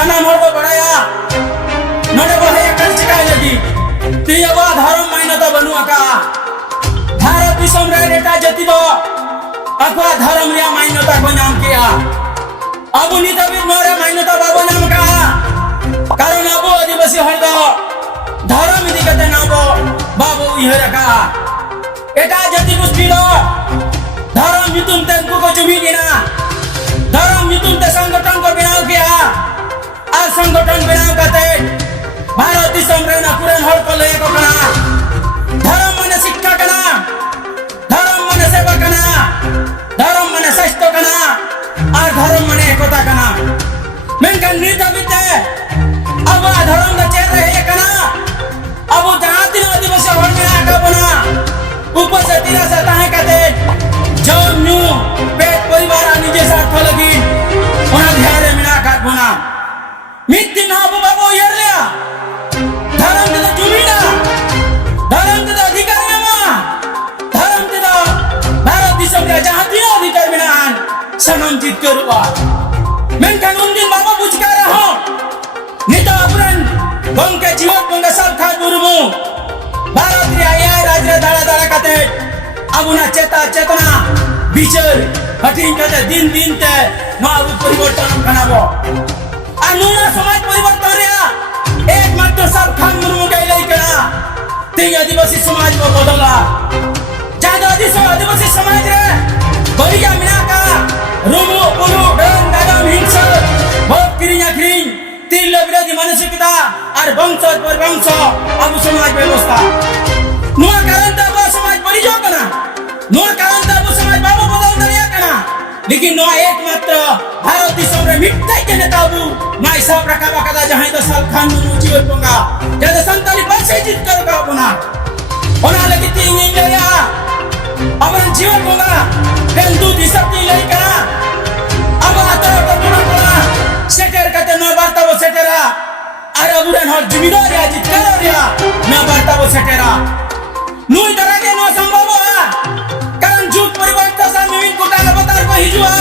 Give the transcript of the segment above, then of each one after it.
सनाम हर को बढ़ाया नोड़े बहे कल चिकाई लगी तीयवा धर्म मान्यता बनुआ का भारत दिसम रे डेटा जति दो अखवा धर्म रे मान्यता को नाम किया अब नीता भी मोरे मान्यता बाबू नाम का कारण अब आदिवासी हर दो धर्म दिखते नाबो बाबू इहर का एटा जति कुछ दो धर्म मितुम तेंकु को जुमी गिना धर्म मितुम ते संगठन को बनाओ किया आ संगठन बनाओ करते भारत दिसम रे ना कुरन हर को ले को कना धर्म मने शिक्षा कना धर्म मने सेवा कना धर्म मने स्वास्थ्य कना और धर्म मने एकता कना मेनकन नीता बिते अब धर्म द चेर रहे कना अब जाति आदिवासी हर में आका बना ऊपर से तिरा से ताहे कहते जम न्यू पेट परिवार निजे साथ लगी उना ध्यान मिना काट बना मित्ति ना बाबू यार लिया धर्म ते जुमीना धर्म ते अधिकारी मा धर्म ते भारत दिसम रे जाति अधिकार बिनान सनम जीत करुवा मेनकन उन दिन बाबा बुझका रहो नेता अपरन बंके जीवन बंगा सब खान बुरमु भारत रे आया राज्य दाड़ा दाड़ा कते अबुना चेतना विचार हटिन कते दिन दिन ते नो अब परिवर्तन बनाबो अनुना समाज परिवर्तन रे एकमात्र सब खान मुर्मू के लई करा तीन आदिवासी समाज को बदला ज्यादा आदिवासी समाज रे बलिया मिला का रुमु पुरु डन दागम हिंसा बहुत क्रिया क्रिन तीन विरोधी मानसिकता और वंश पर वंश अब समाज व्यवस्था नुआ कारण त अब समाज परिजो कना नुआ कारण त अब समाज बाबू बदल दरिया कना लेकिन नुआ एकमात्र भारत दिसम रे मिटताई के नेता अबू माई सब रकावा कदा जहां तो साल खान नु जीवन पंगा जद संताली बसे जीत कर का बना ओना लगी तीन इंडिया अपन जीवन पंगा हिंदू दिसती लई करा अब आता तो बना सेटर कते न बाता वो सेटरा अरे अबुरन हर जिम्मेदार या जीत कर रिया न बाता वो सेटरा नुई तरह के नो संभव कारण जुग परिवर्तन सा नवीन कोटा लगातार को हिजुआ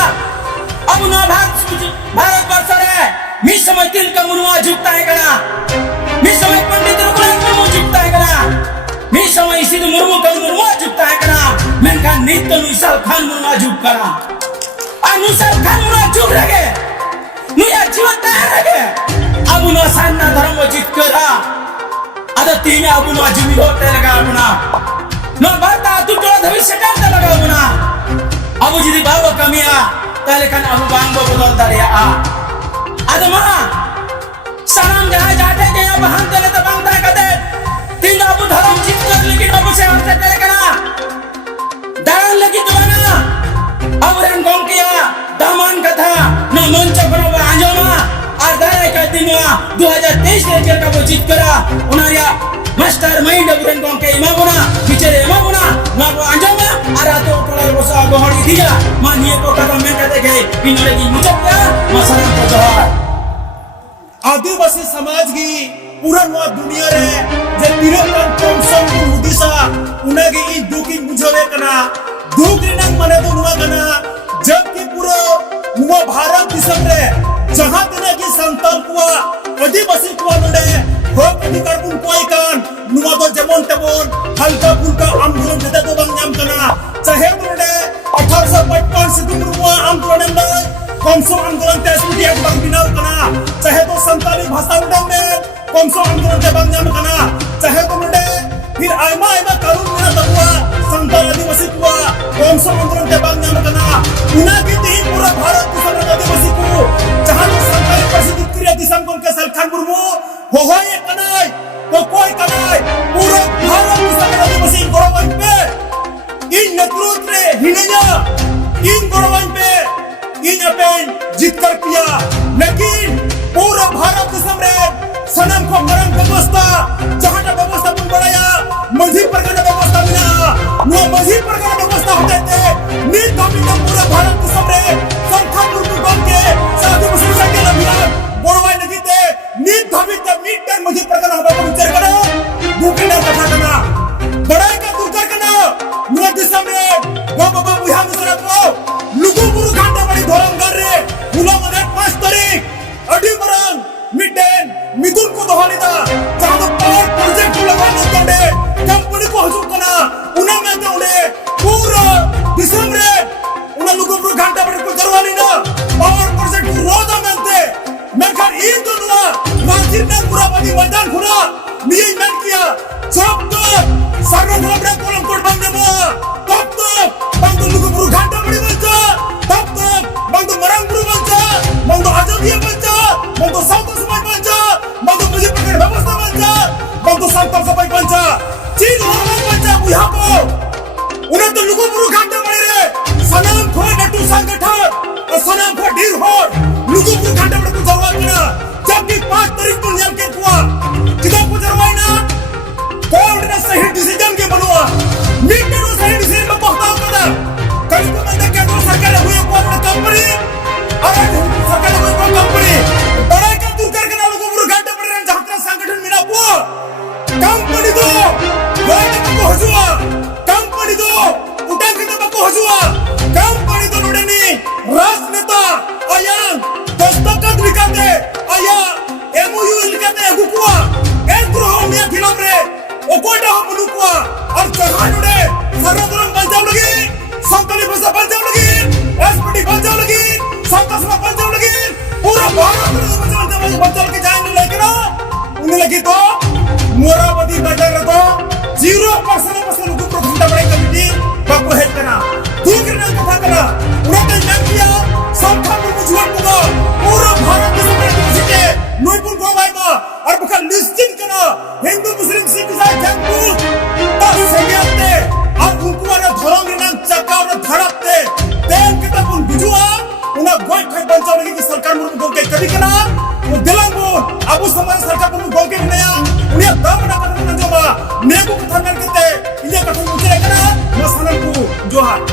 अब न भारत वर्ष रे मिस समय तिल का मुनुआ झुकता है कना मिस समय पंडित रघुनाथ मुर्मू झुकता है कना मिस समय सिद्ध मुर्मू का मुनुआ झुकता है कना मेनका नित्य नुसल खान मुनुआ झुक कना अनुसल खान मुनुआ झुक रहे नुया जीवन तैयार रहे अब न सान्ना धर्म जीत करा अद तीन अब न जुमी होते लगा अपना न बाता तू तो भविष्य करते लगा अपना अब जिदी बाबा कमिया ताले kan abu bangbo bodol dari a adama salam jaha jate ke अब हम तले तो बंदा कदे तीन अबू धर्म जीत कर लेकिन अबू से हमसे तेरे कना दान लगी तो बना अब रंग गम किया दामन कथा न मंच पर आंजमा और दारे का दिनवा 2023 के जेल का वो जीत करा उनारिया मास्टर माइंड अब रंग गम के इमा बना बिचारे इमा बना ना वो आंजमा और आते ऊपर बसा गोहड़ी दिया मानिए को कदम में कहते गए इन्होंने की मुचक्का मसला को जवाब आदिवासी समाज की पूरा नवा दुनिया रे जे तिरपन कौशल उदिसा उनागे इन दुखी मुझवे कना दुखी नंग मने तो नुआ कना जबकि पूरा नुआ भारत दिसम रे जहां तना की संतान कुआ आदिवासी कुआ नडे होक अधिकार पुन कोई कान नुआ तो जमन तबोन हल्का फुल्का आंदोलन देते तो बंग नाम कना चाहे नडे 1855 से दुनुआ आंदोलन में कौनसो आंदोलन ते सुदी एक बंग बिनाव कना चाहे तो संताली भाषा में कौनसो आंदोलन ते बंग नाम कना चाहे तो नडे फिर आयमा कानून में तबुआ संताल आदिवासी कुआ कौनसो आंदोलन ते बंग नाम कना उना की ती पूरा भारत दिसम आदिवासी को जहां तो संताली प्रसिद्ध क्रिया दिसम को के सलखान मुर्मू हो ये कनाय तो कोई कनाय पूरा भारत दिसम आदिवासी गौरवन पे इन नेतृत्व रे हिनेया इन गौरवन पे इन अपन जीत कर किया लेकिन पूरा भारत दिसम रे सनम को मरम व्यवस्था जहां का व्यवस्था बन बनाया मधी प्रकार व्यवस्था बिना वो मधी प्रकार व्यवस्था होते थे नीत हम पूरा भारत दिसम रे संख्या मुर्मू गम के साधु मुस्लिम संख्या लबियान बोलवाई नहीं थे नीत धमित मीटर मधी प्रकार हम को विचार करो भूखे ना कथा करना बड़ाई का दुर्कर करना नुआ दिसम रे वो बाबा बुहा मुसरा को लुगु गुरु घाटा बड़ी धरम कर रे मुला मने 5 तारीख अडी बरंग बुरु घाटे बड़े रे सनाम खो नटू संगठन और सनाम खो ढीर होर लुगु बुरु घाटे बड़े को जरवा किना जबकि 5 तारीख को नियम के कुआ किदा को जरवाई ना कोर्ट ने सही डिसीजन के बनवा मीटिंग में सही डिसीजन में पहुंचाओ कदा कभी को मंदे के दो सरकार हुई को अपना कंपनी अरे सरकार हुई को कंपनी बड़ा के दूर करके ना लोगों बुरु घाटे बड़े रे जहां संगठन मिला को कंपनी दो वाइट को हजुआ कंपनी दो उठा के को हजुआ कंपनी दो नोडनी राजनेता अयंग दस्तखत लिखाते अया एमओयू लिखाते गुकुआ एंत्रो होमिया खिलाफ रे ओकोटा हो बुलुकुआ और जहां नोडे सर्वधर्म बचाव लगी संकल्प भाषा बचाव लगी एसपीटी बचाव लगी संकल्प बचाव लगी पूरा भारत बचाव के जाएंगे लेकिन उन्हें लगी तो मोरावती बैठक रखो 0% लोगों को घंटा बड़े कमिटी बापू हेड करना दूसरे ने कथा करना उन्हें तैयार किया संख्या में मुझवर पुगा पूरा भारत के समय यूनिवर्सिटी नोईपुर गोवाई में और बुका लिस्टिंग करना हिंदू मुस्लिम सिख ईसाई जंगू तब संज्ञाते और उनको वाले धर्म निनाम चक्का और धड़कते तेल के तब उन बिजुआ उन्हें गोई खाई बंचा लगी कि सरकार मुर्मू को कभी करना वो दिलांगो अब उस समय सरकार मुर्मू को के नया उन्हें दम ना करना जो बा मेरे को कथा करते ये कथा मुझे करना मसलन को जो है